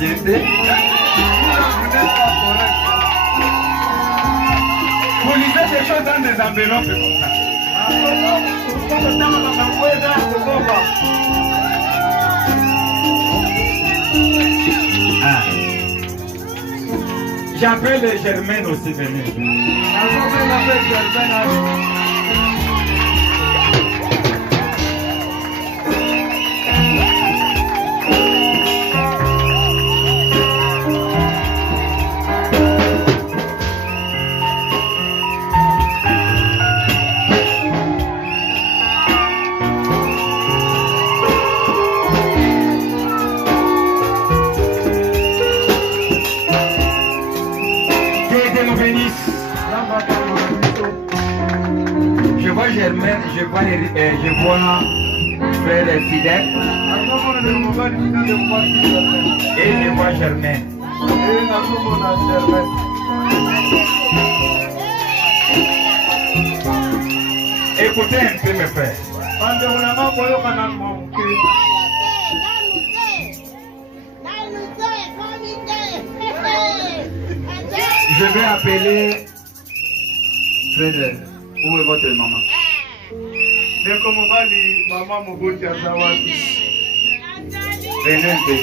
société. Vous lisez des choses dans des enveloppes comme ça. Ah. J'appelle Germaine aussi venir. Je vois Germaine, je vois frère Fidèle et je vois Germaine. Écoutez un peu mes frères. Je vais appeler frère. Où est votre maman? Venez un peu.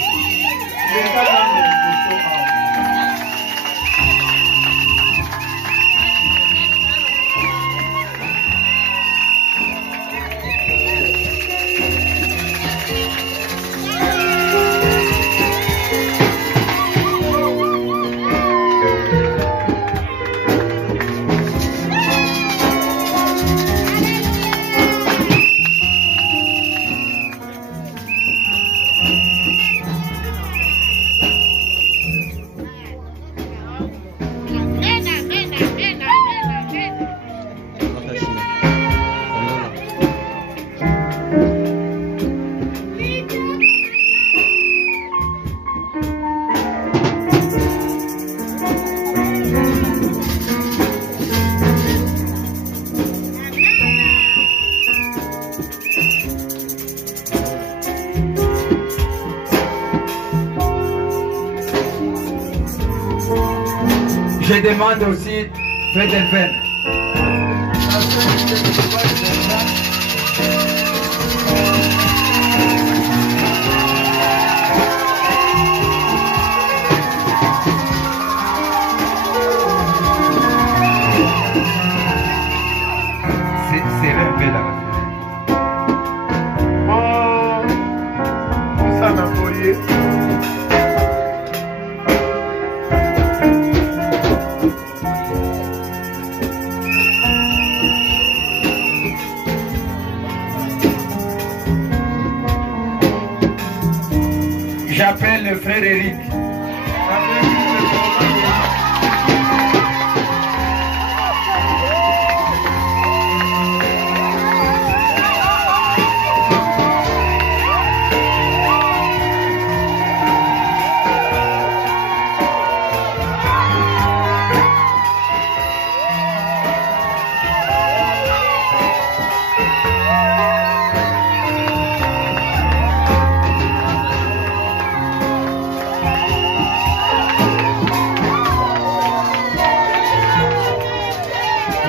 Je demande aussi Fred Elven. C'est un peu là. Ça n'a pas lieu. J'appelle le frère Eric.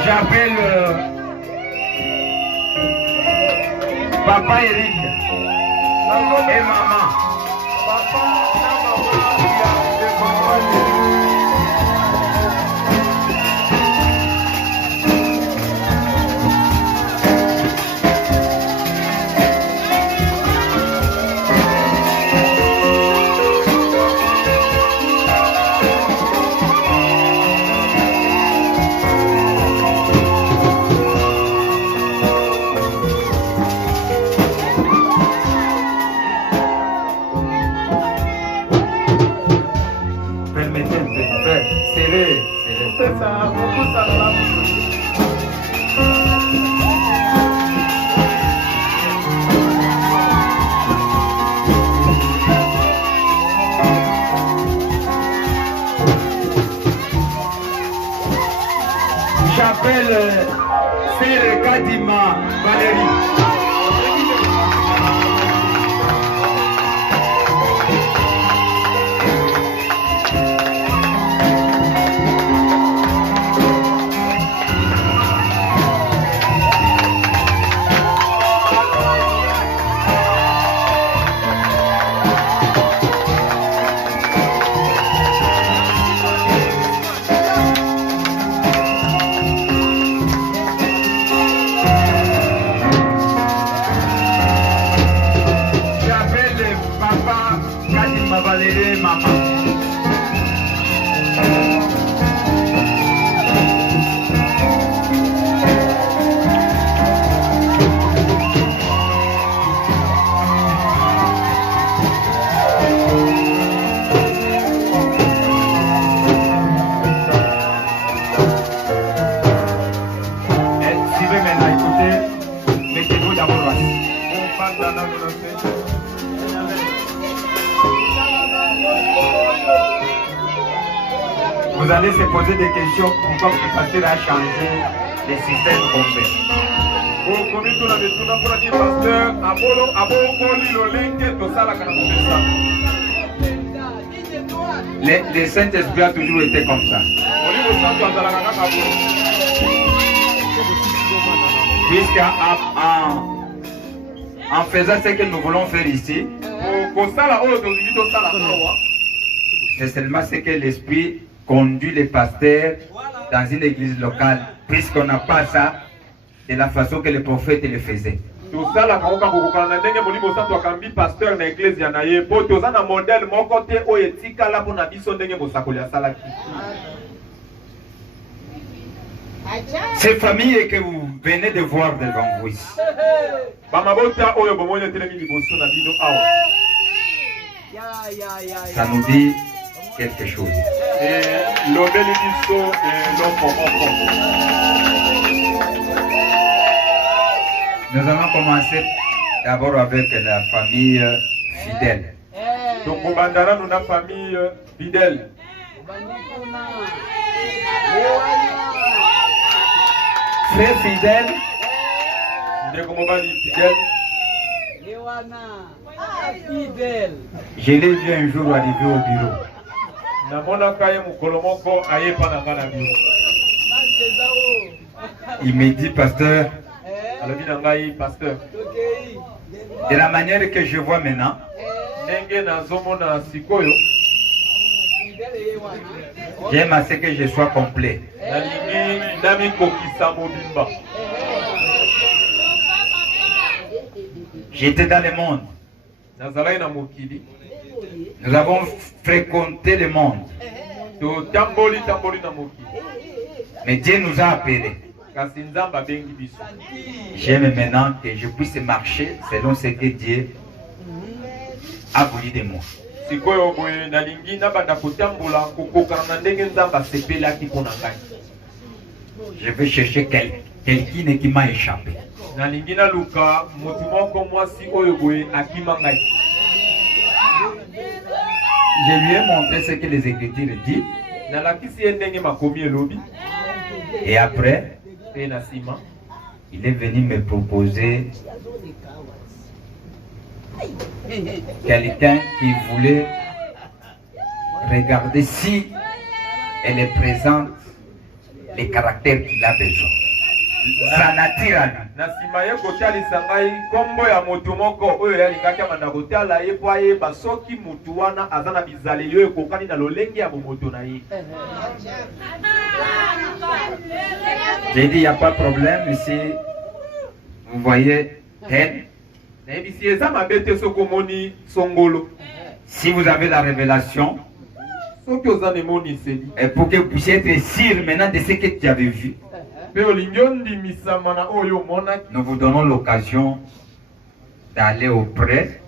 J'appelle Papa Eric et maman. J'appelle Sœur Kadima Valérie. Vous allez se poser des questions pourquoi le pasteur a changé les systèmes qu'on fait. Les Saint-Esprit a toujours été comme ça. Puisqu'en faisant ce que nous voulons faire ici, c'est seulement ce que l'Esprit conduit les pasteurs dans une église locale, puisqu'on n'a pas ça de la façon que les prophètes le faisaient. Ces familles que vous venez de voir devant vous ici, ça nous dit quelque chose. Nous allons commencer d'abord avec la famille fidèle. Donc, on va dans la famille fidèle. Frère fidèle. Je l'ai vu un jour arriver au bureau. Il me dit, pasteur, de la manière que je vois maintenant, j'aime à ce que je sois complet. J'étais dans le monde. Nous avons fréquenté le monde. Mais Dieu nous a appelés. J'aime maintenant que je puisse marcher selon ce que Dieu a voulu de moi. Je vais chercher quelqu'un qui m'a échappé. Je lui ai montré ce que les Écritures disent. Et après, il est venu me proposer quelqu'un qui voulait regarder si elle présente les caractères qu'il a besoin. Sa nature à lui. J'ai dit, il n'y a pas de problème ici. Vous voyez elle. Si vous avez la révélation, et pour que vous puissiez être sûr maintenant de ce que tu avais vu, nous vous donnons l'occasion d'aller auprès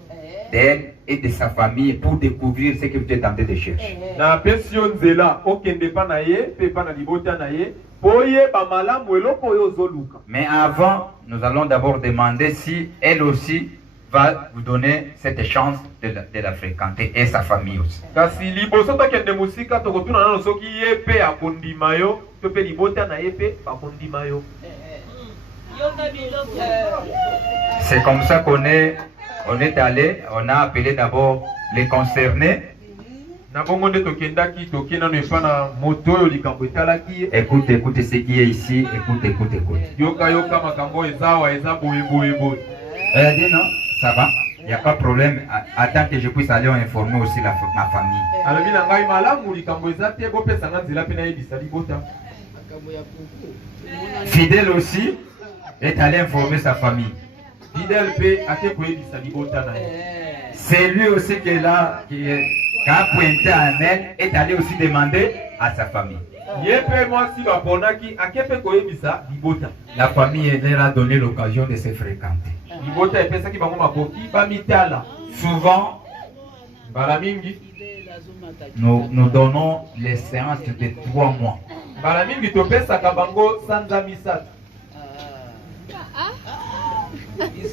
d'elle et de sa famille pour découvrir ce que vous êtes en train de chercher. Mais avant, nous allons d'abord demander si elle aussi va vous donner cette chance de la fréquenter et sa famille aussi. C'est comme ça qu'on est allé, on a appelé d'abord les concernés. Écoute ce qui est ici, écoute. Elle a dit non, ça va, il n'y a pas de problème. Attends que je puisse aller informer aussi ma famille. Fidèle aussi est allé informer sa famille. C'est lui aussi qui a pointé à elle, est allé aussi demander à sa famille. La famille leur a donné l'occasion de se fréquenter. Souvent, nous donnons les séances de 3 mois.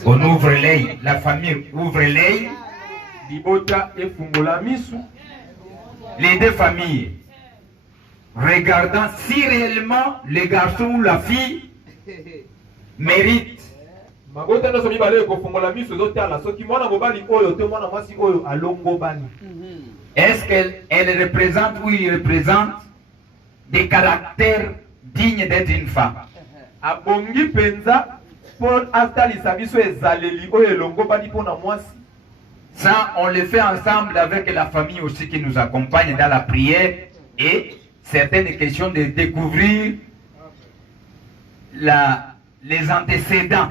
On ouvre l'œil, la famille ouvre l'œil. Libota et fungola misu. Les deux familles, regardant si réellement le garçon ou la fille mérite. Mabota no somi bale ko fungola misu zotala soki mwana mobali oyo te mwana mwasi oyo alongo bani. Est-ce qu'elle représente ou il représente des caractères dignes d'être une femme? Abongi penza pour atali sabiso ezaleli oyo elongo bani pona mwasi. Ça, on le fait ensemble avec la famille aussi qui nous accompagne dans la prière et certaines questions de découvrir les antécédents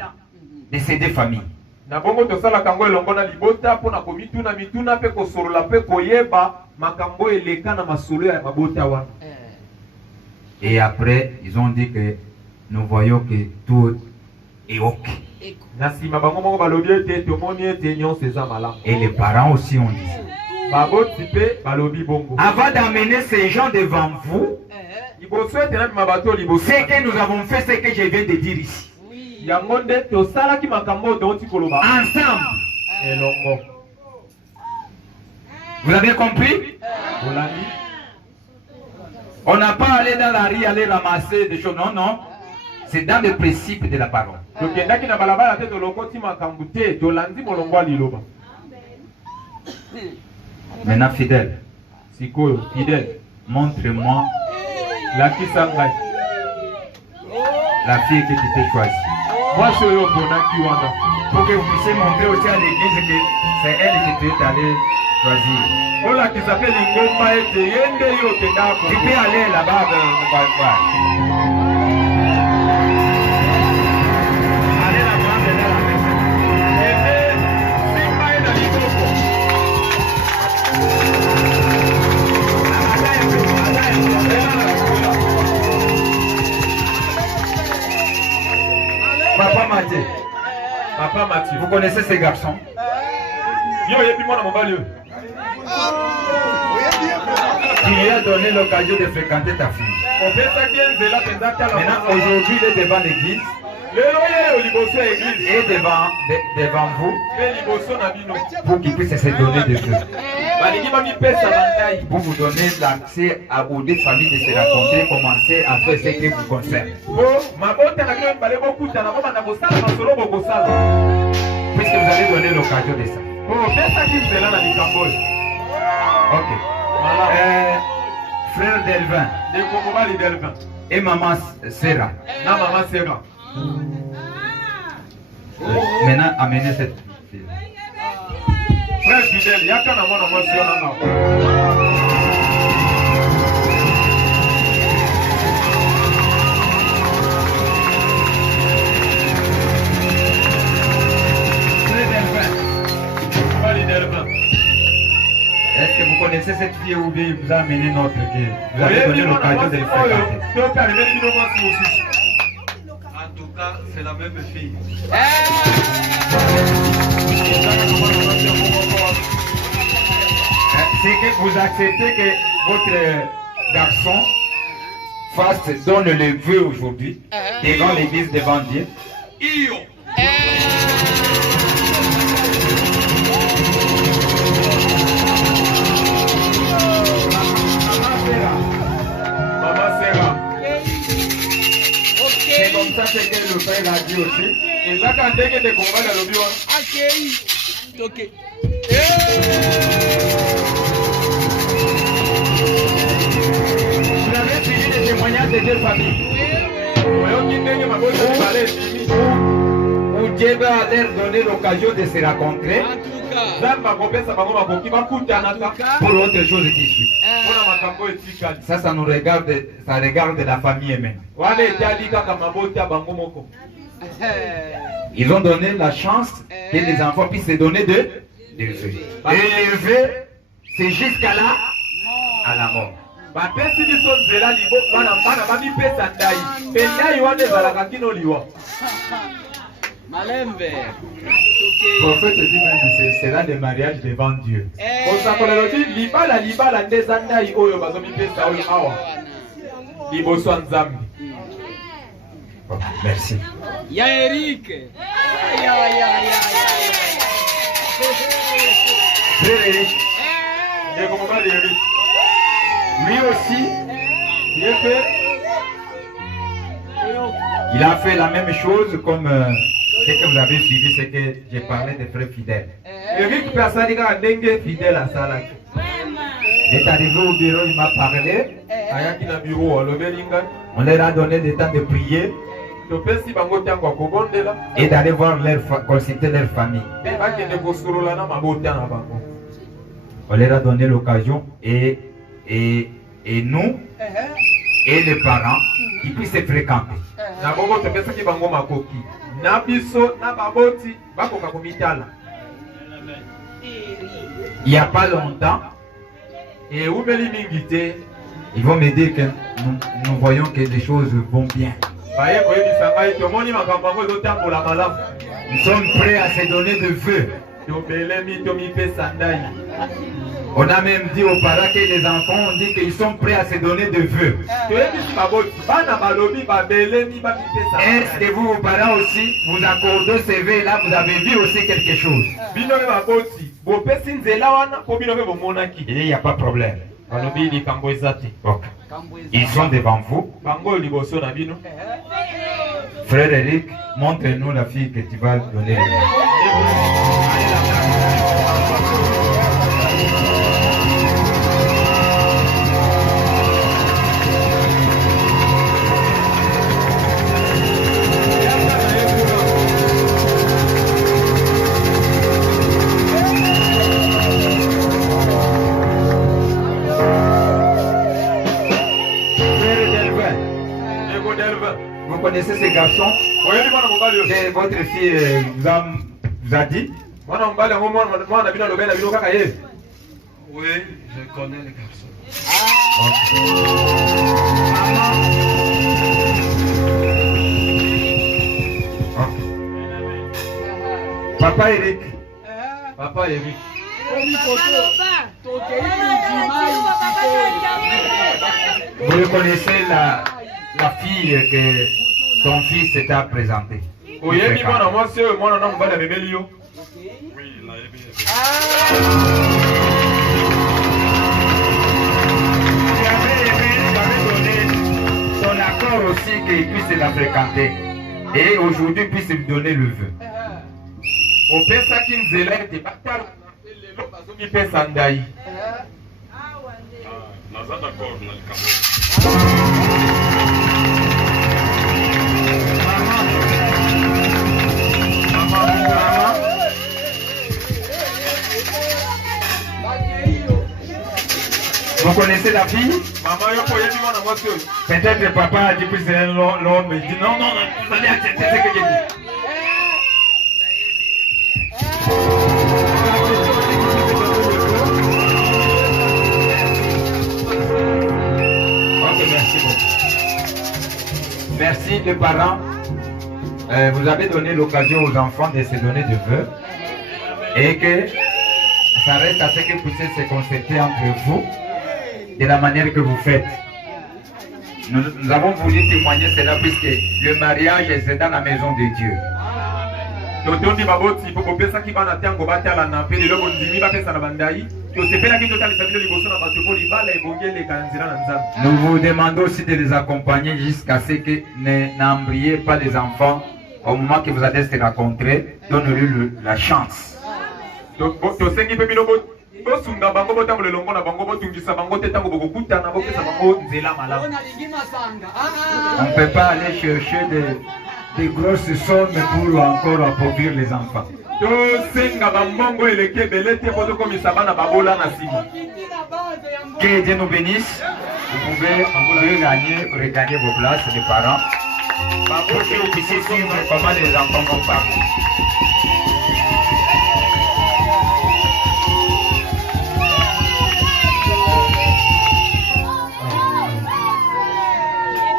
de ces deux familles. Na bongo tosala kango elongo na libota pona komituna mituna pe kosolola pe koyeba makambo eleka na masolo ya mabota wana. Et après, ils ont dit que nous voyons que tout est OK. Et les parents aussi ont dit. Avant d'amener ces gens devant vous, ce que nous avons fait, c'est que je viens de dire ici. Ensemble. Vous avez compris? On n'a pas allé dans la rue, aller ramasser des choses. Non, non. C'est dans le principe de la parole. Maintenant, fidèle. Montre-moi la fille que tu t'es choisie. Pour que vous puissiez montrer aussi à l'église que c'est elle que tu es allé choisir. Tu peux aller là-bas. Papa Mathieu, vous connaissez ces garçons? Qui lui a donné l'occasion de fréquenter ta fille. Maintenant, aujourd'hui, il est devant l'église. Et devant vous, pour qu'il puisse se donner de Dieu. Pour vous donner l'accès aux deux familles de se rencontrer, commencer à faire ce qui vous concerne. Puisque vous avez donné l'occasion de ça. Ok. Frère Delvin et maman Serra. Maintenant, amenez cette fille. Frère fidèle, il y a qu'un amour dans moi sur la main. Est-ce que vous connaissez cette fille ou bien vous a amené notre fille? Vous avez donné l'occasion de le fréquenter. En tout cas, c'est la même fille. C'est que vous acceptez que votre garçon donne le vœu aujourd'hui devant l'église, devant Dieu. C'est comme ça que le Père a dit aussi. Et ça, quand dès que tu combats dans le bureau. Ok. Vous avez suivi les témoignages des deux familles. Où Dieu va leur donner l'occasion de se rencontrer. Pour autre chose qui suit. Ça nous regarde, ça regarde la famille même. Ils ont donné la chance que les enfants puissent se donner de vœux. Et les vœux, c'est jusqu'à là, à la mort. Le prophète dit même que ce sera le mariage devant Dieu. Merci. Il y a Eric. Frère Eric, lui aussi, il a fait la même chose comme ce que vous avez suivi, c'est que j'ai parlé des frères fidèles. Eric Plasadika Dengue fidèle à Salak. Il est arrivé au bureau, il m'a parlé. Ayaki na bureau, le Belinga. On leur a donné le temps de prier Topesi bango tango kobondela. et d'aller voir consulter leur famille. Bakende kosurola na mabota na bango. On leur a donné l'occasion et nous et les parents qui puissent se fréquenter. Na bongo topesaki bango makoki. Na biso na baboti bakoka komitala. Il n'y a pas longtemps, Et umeli mingite. ils vont me dire que nous voyons que les choses vont bien. Baye koyebisa ngai tomoni makambo yango ezotambola malamu. Nous sommes prêts à se donner de feu. Tobelemi tomipesa ndai. On a même dit aux parents que les enfants ont dit qu'ils sont prêts à se donner de feu. Toyebisi baboti bana balobi babelemi bamipesa. Est-ce que vous, vos parents aussi, vous accordez ce vœu-là, vous avez vu aussi quelque chose? Bino be baboti bopesi nzela wana po bino be bomonaki. Il n'y a pas de problème. Balobi likambo eza te. Ok. Ils sont devant vous. Bango liboso na bino. Frère Eric, montre-nous la fille que tu vas donner. Vous connaissez ces garçons? Que votre fille vous a dit? Oui, je connais les garçons. Papa Eric. Papa Eric. Vous reconnaissez la fille que ton fils t'a présentée? Oyebi mwana mwasi oyo mwana na mobali amemeli yo. Oui, il a aimé. Tu avais donné son accord aussi qu'il puisse la fréquenter. Et aujourd'hui, puisse lui donner le vœu. Opesaki nzela ete batala lelo bazomipesa ndai. Naza d'accord na likambo. Vous connaissez la fille? Peut-être papa a dit que c'est l'homme. Il dit non, vous allez accepter ce que j'ai dit. Ok, merci beaucoup. Merci les parents. Vous avez donné l'occasion aux enfants de se donner de vœux et que ça reste à ce que vous puissiez se concerter entre vous de la manière que vous faites. Nous avons voulu témoigner cela puisque le mariage c'est dans la maison de Dieu. Nous vous demandons aussi de les accompagner jusqu'à ce que n'embriez pas les enfants au moment que vous allez se rencontrer. Donnez-lui la chance. On ne peut pas aller chercher des grosses sommes pour encore appauvrir les enfants. Que Dieu nous bénisse. Vous pouvez regagner vos places, les parents, pour que vous puissiez suivre comment les enfants vont parler.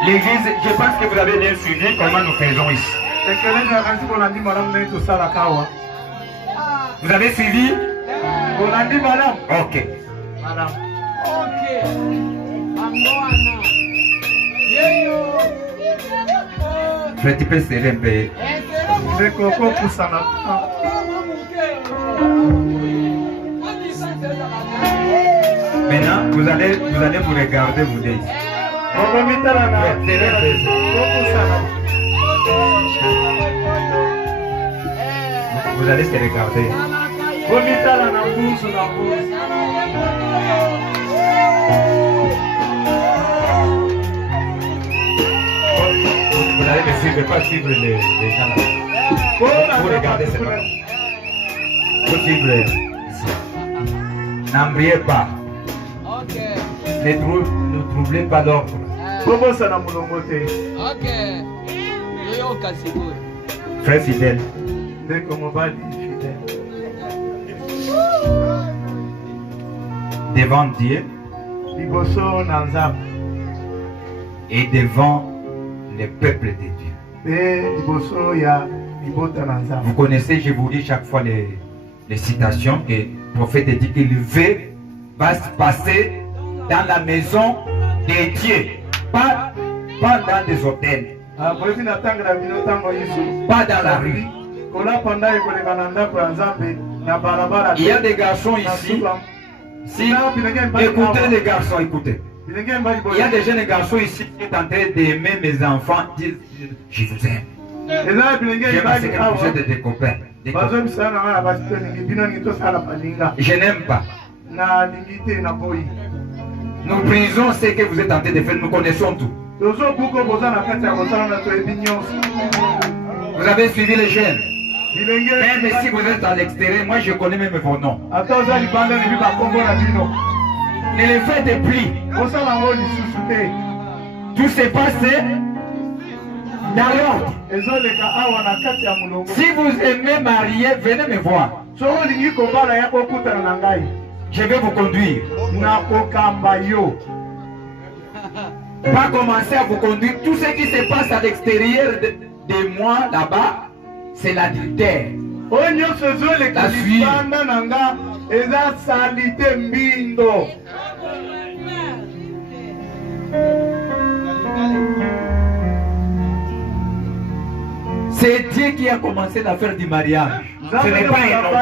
L'église, je pense que vous avez bien suivi comment nous faisons ici. Vous avez suivi? Ok. Frère, tu peux serrer un peu. Le coco pousse en Maintenant, vous allez vous regarder, vous dites. Vous allez se regarder. Vous allez me suivre, pas suivre les gens là. Vous regardez, c'est pas. Vous suivez ici. N'embrayez pas. Ne troublez pas l'ordre. Frère fidèle. Devant Dieu et devant le peuple de Dieu. Vous connaissez, je vous dis chaque fois les citations que le prophète dit que le vœu va se passer dans la maison de Dieu, pas dans des hôtels, pas dans la rue. Il y a des garçons ici. Écoutez les garçons, écoutez. Il y a des jeunes garçons ici qui sont en train d'aimer mes enfants, disent je vous aime. J'aime ce que vous êtes des copains. Je n'aime pas. Nous brisons ce que vous êtes en train de faire, nous connaissons tout. Vous avez suivi les jeunes. Même si vous êtes à l'extérieur, moi je connais même vos noms. Ne les faites plus. Tout s'est passé dans l'ordre. Si vous aimez marier, venez me voir. Je vais vous conduire. Pas commencer à vous conduire. Tout ce qui se passe à l'extérieur de moi là-bas, c'est l'adultère. La suite. C'est Dieu qui a commencé l'affaire du mariage. Ce n'est pas un homme.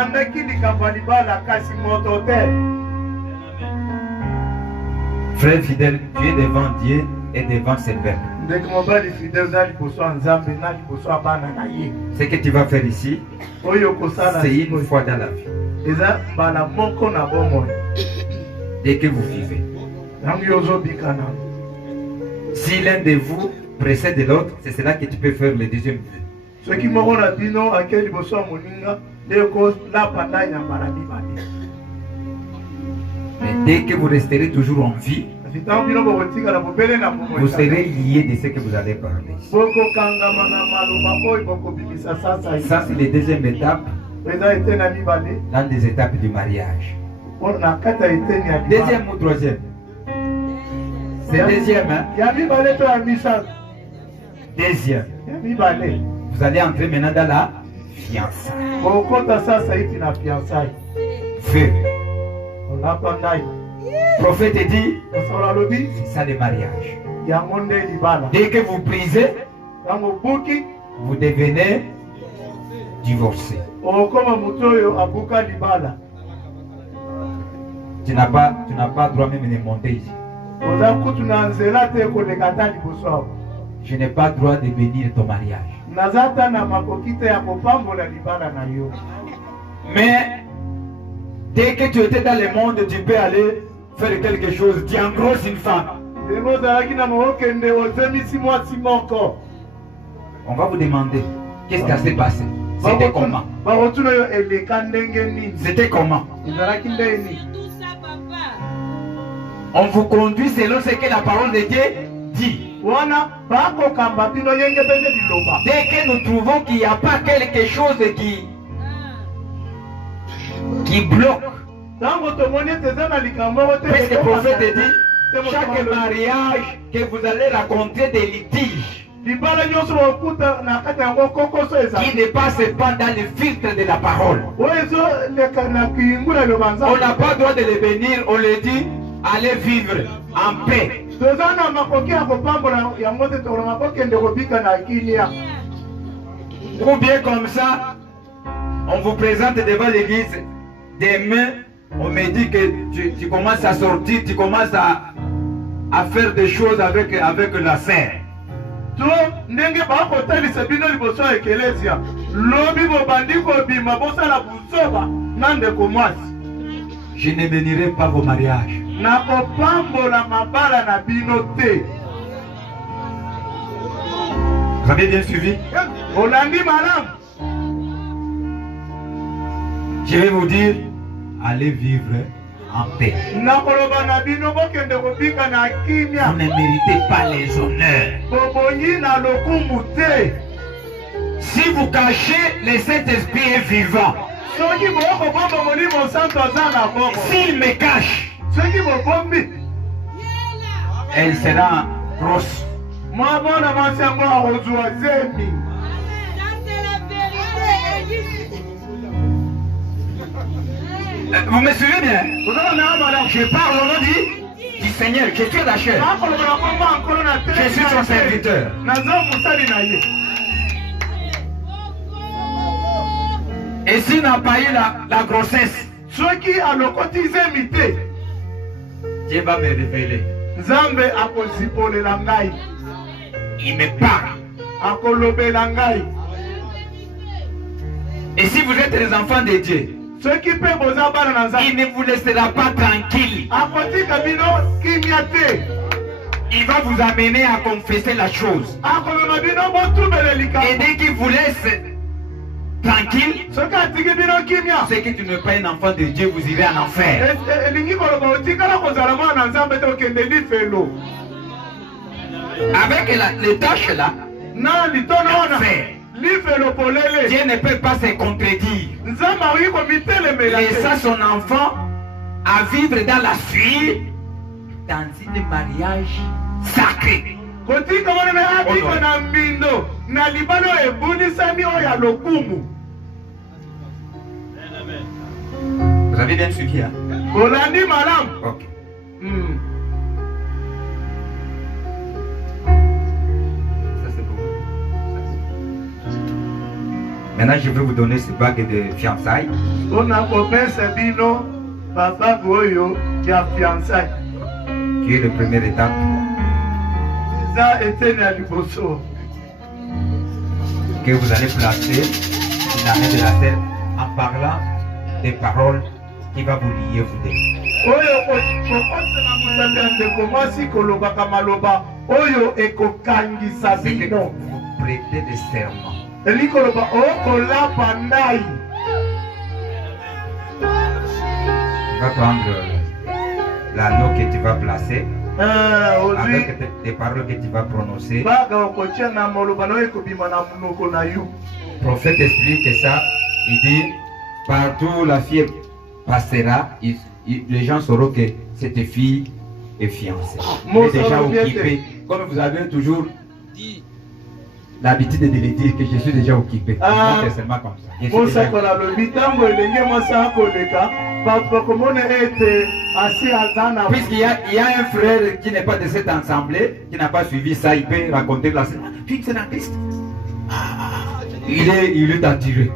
Frère fidèle, tu es devant Dieu et devant ses pères. Ce que tu vas faire ici, c'est une fois dans la vie. Dès que vous vivez. Si l'un de vous précède l'autre, c'est cela que tu peux faire le deuxième vœu. Mais dès que vous resterez toujours en vie, vous serez lié de ce que vous allez parler. Ça, c'est la deuxième étape dans les étapes du mariage. Deuxième ou troisième? C'est deuxième, hein? Deuxième. Vous allez entrer maintenant dans la fiançailles. Feu. Le prophète dit, c'est ça le mariage. Dès que vous brisez, vous devenez divorcé. Tu n'as pas droit même de monter ici. Je n'ai pas droit de bénir ton mariage. Mais dès que tu étais dans le monde, tu peux aller faire quelque chose. Tu engrosses une femme. On va vous demander qu'est-ce qui s'est passé. C'était comment? C'était comment? On vous conduit selon ce que la parole de Dieu dit. Dès que nous trouvons qu'il n'y a pas quelque chose qui bloque, parce que le prophète dit, chaque mariage que vous allez raconter des litiges qui ne passe pas dans le filtre de la parole. On n'a pas le droit de les bénir, on les dit, allez vivre en paix. Ou bien comme ça, on vous présente devant l'église, demain, on me dit que tu commences à sortir, tu commences à faire des choses avec la sœur. To ndenge bakotalisa bino liboso ya ekelesia lobi bobandi kobima bosala buzoba na ndeko mwasi. Je ne bénirai pas vos mariages. Nakopambola mabala na bino te. Vous avez bien suivi? Olandi malamu. Je vais vous dire, allez vivre en paix. Vous ne méritez pas les honneurs. Si vous cachez, le Saint-Esprit est vivant. S'il me cache, elle sera grosse. Vous me suivez bien? Je parle au nom du Seigneur. Je suis la chair. Je suis son serviteur. Et s'il n'a pas eu la grossesse, Dieu va me révéler. Il me parle. Et si vous êtes les enfants de Dieu, il ne vous laissera pas tranquille. Il va vous amener à confesser la chose. Et dès qu'il vous laisse tranquille, c'est que tu n'es pas un enfant de Dieu, vous irez en enfer. Avec les tâches là, Dieu ne peut pas se contredire. Laissant son enfant à vivre dans la suite, dans un mariage sacré. Vous avez bien suivi, hein? Ok. Maintenant, je vais vous donner ce bague de fiançailles. Qui est le premier étape. Que vous allez placer la main de la terre en parlant des paroles qui va vous lier vous deux. C'est que vous prêtez des serments. Tu vas prendre l'anneau que tu vas placer avec des paroles que tu vas prononcer. Le prophète explique que ça, il dit, partout où la fille passera, les gens sauront que cette fille est fiancée. Elle est déjà occupée. Comme vous avez toujours l'habitude de le dire que je suis déjà occupé. C'est seulement comme ça. Puisqu'il y a un frère qui n'est pas de cette assemblée, qui n'a pas suivi ça, il peut raconter la scène. Tu es en Christ. Il est attiré.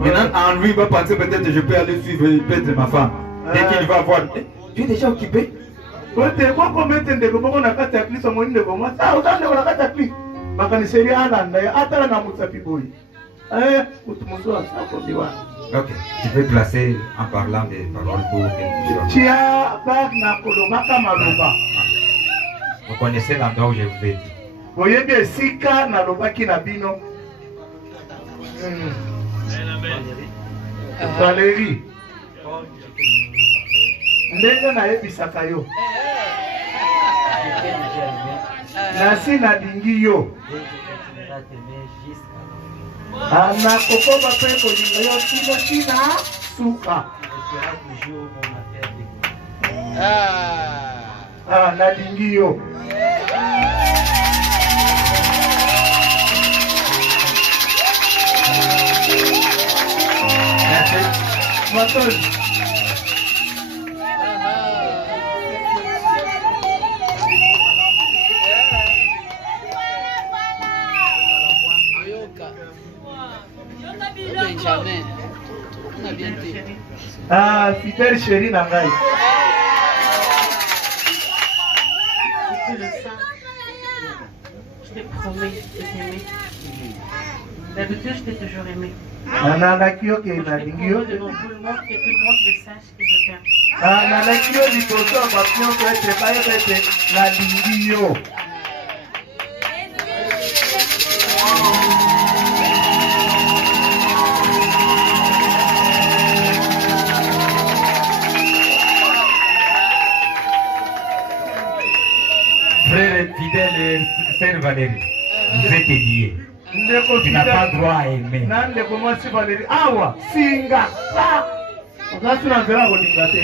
Maintenant, en lui, il va penser peut-être que je peux aller suivre le père de ma femme. Dès qu'il va voir, tu es déjà occupé. Ok, tu peux placer en parlant des paroles pour que vous connaissez l'endroit où je vous ai dit. Valérie. Nasi na dingi yo. Na kokoba pe kolinga yo kilo china suka. Na dingi yo. Matol. Benjamin. On a bien dit. Ah, fidèle chéri Nangai. Depuis le sein, je te promets de t'aimer. D'habitude, je t'ai toujours aimé. Nanakio ke Je te nalingio. promets devant tout le monde que tout le monde le sache que je t'aime. Ah, nanakio liboso ya papillon ko ete bayeba ete nalingi yo. Frère fidèle et sœur Valérie, vous êtes liés. Ndeko Tu n'as pas fidèle. droit à aimer. Na ndeko mwasi Valérie. Awa, singa. Ah! Okasi na nzela kolinga te.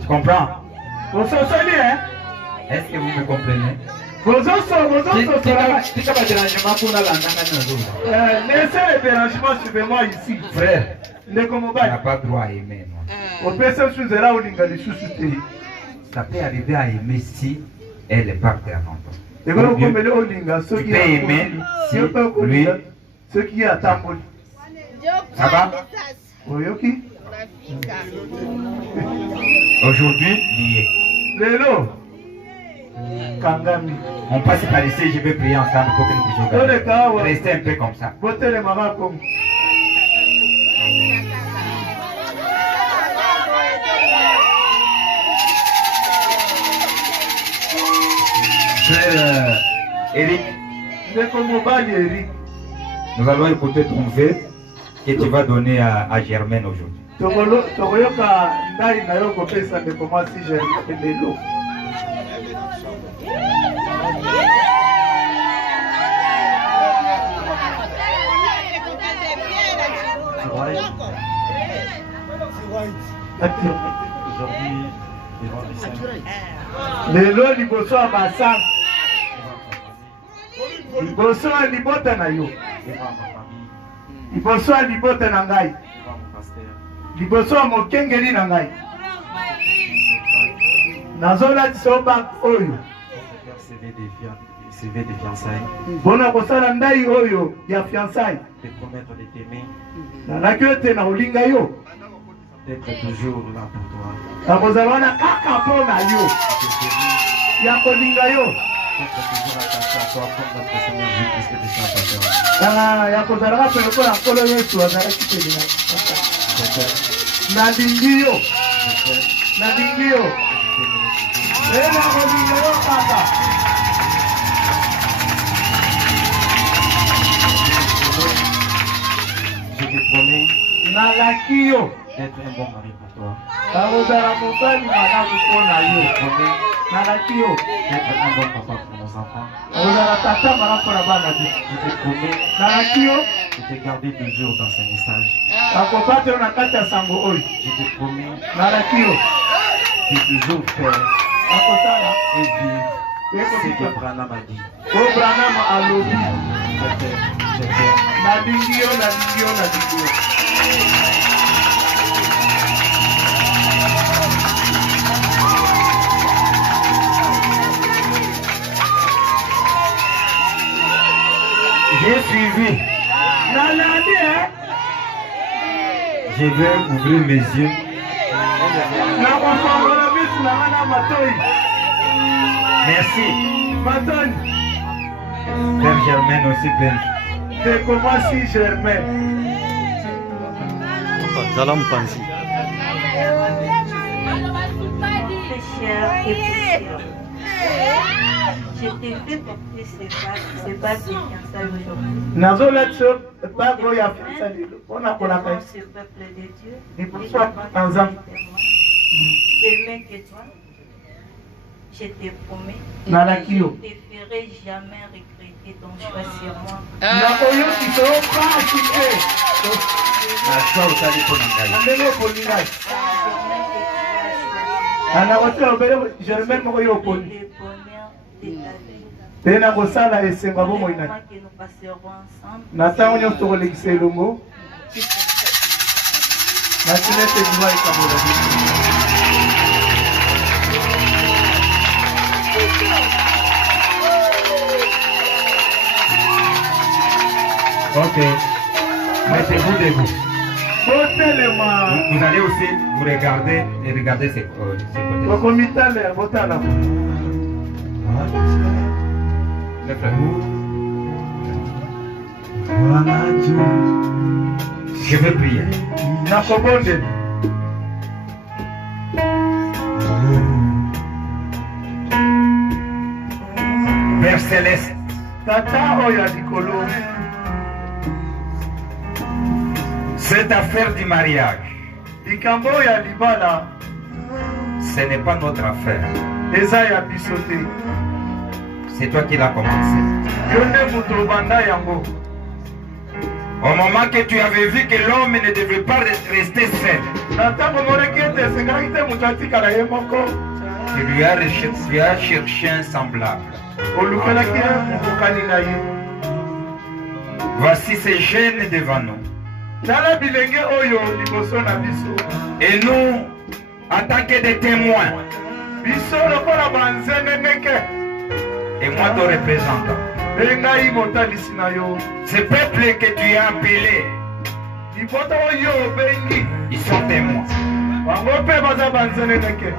Tu comprends? Bososoli, hein? Est-ce que vous me comprenez? Tika ba dérangement pour la laissez le dérangement sur moi ici. Frère, Ndeko tu n'as mobali. pas droit à aimer. Non. Opesa sous nzela olinga lisusu te. Ça peut arriver à aimer si elle est partenaire. Ekolo komele olinga soki Tu peux aimer si lui. soki atamboli. Ça va? Oyoki? Aujourd'hui, lié. Lelo. Kangami. On passe par ici, je vais prier ensemble pour que nous puissions gagner. Restez un peu comme ça. Botele mama kongo. Frère Eric, Ndeko mobali Eric. nous allons écouter ton vœu que tu vas donner à Germaine aujourd'hui. Tokoyoka ndai na yo kopesa ndeko mwasi Germaine lelo. Aujourd'hui, devant les saints, Lelo liboso ya basanga. Liboso ya libota na yo. devant ma famille, Liboso ya libota na ngai. devant mon pasteur, Liboso ya mokengeli na ngai. Nazolatisa yo bak oyo. pour te faire CV de fiançailles, Mpona kosala ndai oyo ya fiançailles. te promettre de t'aimer, Nalaki ete na kolinga yo. d'être toujours là pour toi, Nakozala wana kaka mpo na yo. de te servir, Ya kolinga yo. d'être toujours attaché à toi comme notre Seigneur Jésus-Christ de Saint-Père. Ya kozalaka pene mpo na nkolo yesu azalaki pene na Je t'aime, nalingi yo. je t'aime, Nalingi yo. je t'aime. Na kolinga yo kaka. Je te promets Nalaki yo. d'être un bon mari pour toi. Nakozala mobali malamu mpo na Je yo. te promets Nalaki yo. d'être un bon papa pour nos enfants. Nakozala tata malamu mpo na bana te. Je te promets Nalaki yo. de te garder toujours dans ces messages. Nakobate yo na kati ya sango oyo. Je te promets Nalaki yo. de toujours faire Nakosala. et vivre ce Ekobika. que Branham a dit. O Branham alobi. Je t'aime, je t'aime. Nalingi yo, nalingi yo, nalingi yo. J'ai suivi. Nalandi, hein? Je vais ouvrir mes yeux. Nakofongola misu na nga na matoi. Merci. Matoi. Père Germaine aussi plein. Ndeko mwasi Germain. Zala Mpanzi. Pécheur et poussière. Je t'ai fait porter ces bagues de fiançailles aujourd'hui. Nazolatisa yo bage oyo ya fiança lelo mpona kolaka Devant ce peuple de Dieu, liboso ya nzambe. demain que toi, je te promets, Nalaki yo. je ne te ferai jamais regretter ton choix sur moi. Nakoyokisa yo pasi te. Naswa osali mpo na ngai. Na ndenge oponi ngai. Germain que tu as choisi, Nakotala obele Germain moko yo pour oponi. le bonheur de ta vie. Mpe nakosala esengo bomoi na Moi que nous passerons ensemble. na ntango nyonso tokolekisa elongo nasina ete liwa ekabola Ok. Mettez-vous debout. botelema Vous allez aussi vous regarder et regarder ces côtés. bokomitale botala Mes frères, je vais prier. nakobondeli Père Céleste, tata oyo ya likolo cette affaire du mariage, likambo oyo ya libala ce n'est pas notre affaire. eza ya biso te C'est toi qui l'as commencé. yo nde moto obanda yango Au moment que tu avais vu que l'homme ne devait pas rester seul, na ntango moneki ete esengaki te moto atikala ye moko tu lui as cherché un semblable. olukelaki ye mokokani na ye Voici ces jeunes devant nous. tala bilenge oyo liboso na biso Et nous, en tant que des témoins, biso lokola banzengeneke et moi ton représentant, mpe ngai motalisi na yo ce peuple que tu as appelé, libota oyo obengi ils sont témoins bango mpe baza banzengeneke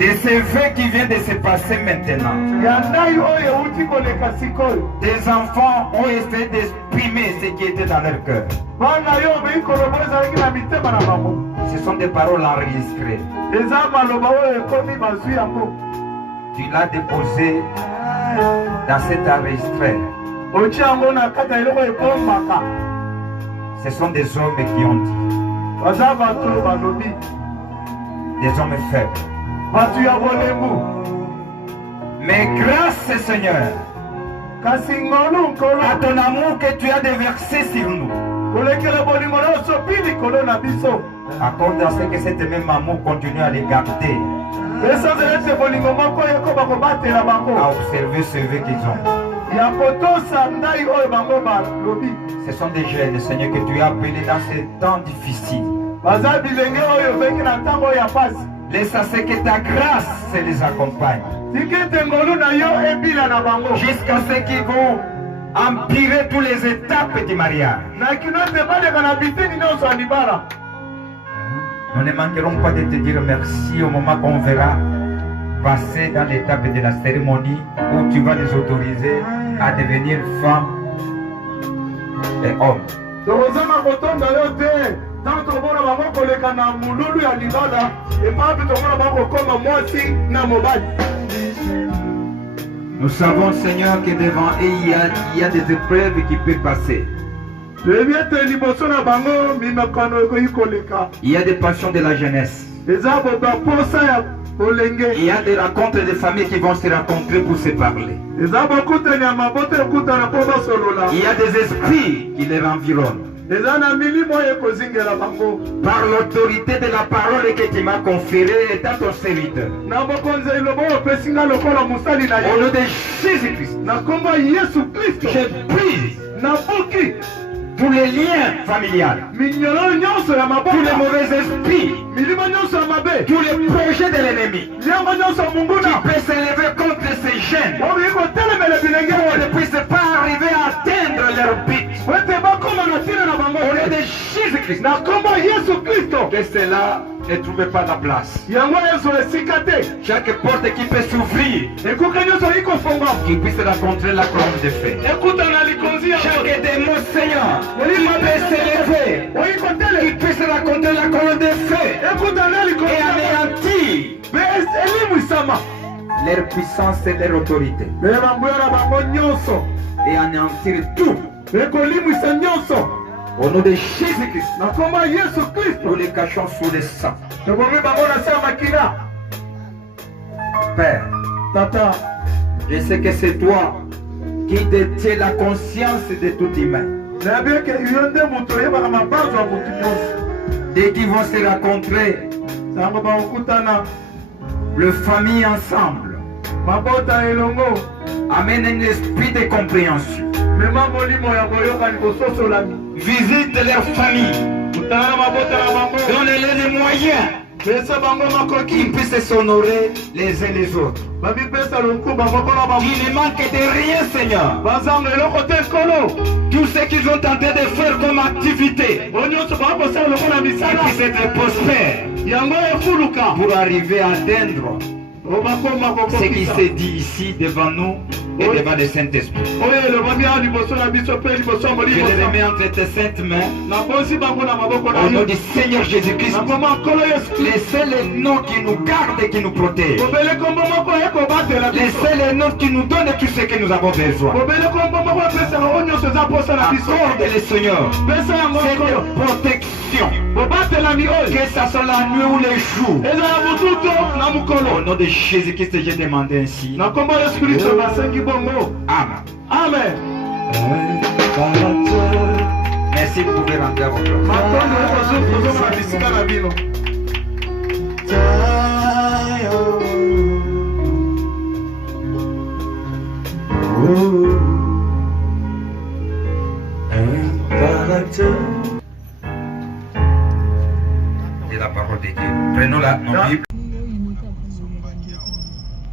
de ce vœu qui vient de se passer maintenant. ya ndai oyo euti koleka sikoyo Des enfants ont essayé d'exprimer ce qui était dans leur cœur. bana yo obei kolobo ezalaki na mitema na bango Ce sont des paroles enregistrées. eza maloba oyo ekomi bazwi yango Tu l'as déposé dans cet enregistré. otia yango na kati ya eloko ekombaka Ce sont des hommes qui ont dit, baza bato balobi des hommes faibles. bato ya bolembu Mais grâce Seigneur, kasi ngolu nkolo à ton amour que tu as déversé sur nous, kolekela bolingo nyonso mpi likolo na biso accorde à ce que cet même amour continue à les garder, esenzela ete bolingo moko ekoba kobatela à bango observer ce vœu qu'ils ont. ya kotosa ndai oyo bango balobi Ce sont des jeunes, Seigneur, que tu as appelés dans ces temps difficiles. baza bilenge oyo obeki na ntango oyo ya pasi Laisse à ce que ta grâce les accompagne. tika ete ngolu na yo ebila na bango Jusqu'à ce qu'ils vont empirer toutes les étapes du mariage. na kino ete baleka na biteni nyonso ya libala Nous ne manquerons pas de te dire merci au moment qu'on verra passer dans l'étape de la cérémonie où tu vas les autoriser à devenir femmes et hommes. tokozanga kotonda yo te ntango tokomona bango koleka na molulu ya libala epapi tokomona bango kokoma mwasi na mobali Nous savons, Seigneur, que devant eux, il y a des épreuves qui peuvent passer. toyebi ete liboso na bango mimekano ekoki koleka Il y a des passions de la jeunesse. eza baposa ya bolenge Il y a des rencontres de familles qui vont se rencontrer pour se parler. eza bokutani ya mabota ekutana mpo basolola Il y a des esprits qui les environnent. eza na milimo oyo ekozingela bango Par l'autorité de la parole que tu m'as conférée étant ton serviteur. na bokonzi eloba oyo opesi nga lokola mosali na Au nom ye de Jésus-Christ, na nkombo ya yesu kristo je brise nabuki tous les liens familiales, minyololo nyonso ya tous les mabota mauvais esprits, milimo nyonso ya mabe tous les projets de l'ennemi liango nyonso ya qui monguna peuvent s'élever contre ces jeunes. okoki kotelemela bilenge On ne oyo puisse pas arriver à atteindre leur but. po ete bakóma na ntina na bango Au nom de Jésus-Christ, na nkombo ya yesu kristo que cela ne trouve pas la place. yango yesu esika te Chaque porte qui peut s'ouvrir, ekuke nyonso oyi kofongwa qui puisse rencontrer la colonne de feu. ekutana likonzi ya Chaque démon, Seigneur, qui peut s'élever, oyi qui kotele puisse rencontrer la colonne de feu ekutana et likonzi anéantir mpe elimwisama leur puissance et leur autorité mpe bambuya na bango nyonso et anéantir tout. ekolimwisa nyonso Au nom de Jésus-Christ, na nkombo ya yesu nous kristo les cachons sous le sang. tokomi bango na se ya makila Père, tata je sais que c'est toi qui détiens la conscience de tout humain. nayebi eke yo nde moto oyebaka mabanzo ya motu nyonso Dès qu'ils vont se rencontrer, sango bakokutana le famille ensemble, mabota elongo amène un esprit de compréhension. mema molimo ya boyokani kososolami Visite leur famille, kutana na mabota na bango donne-les les moyens pesa bango qu'ils makoki puissent s'honorer les uns les autres. babipesa lonku bango mpona bango Qu'il ne manque de rien, Seigneur. bazanga eloko te nkolo Tout ce qu'ils ont tenté de faire comme activité, oyo nyonso bakosala lokola et misala puis c'est prospère yango efuluka pour arriver à atteindre obakoma ce qui kokokisa s'est dit ici devant nous et devant le Saint-Esprit. oyo elobami awa liboso na biso mpe liboso ya Je molimo les remets entre tes saintes mains nakosi bango na maboko na au nom yo du Seigneur Jésus-Christ. nakoma nkolo yesu Les seuls noms qui nous gardent et qui nous protègent. kobele kombo moko ekobatela Les biso seuls noms qui nous donnent tout ce que nous avons besoin. kobele kombo moko epesaka oyo nyonso eza mposa na biso Accorde le Seigneur pesa yango nkolo cette protection, bobatelami oyo que ça soit la nuit ou les jours. ezala bututo na Au mokolo nom de Jésus-Christ, j'ai demandé ainsi. na kombo ya yesu kristo basengi bongo Amen. amen Merci, vous pouvez rentrer à votre place. matondo ozomona bisika na bino C'est la parole de Dieu. Prenons la nos Bibles.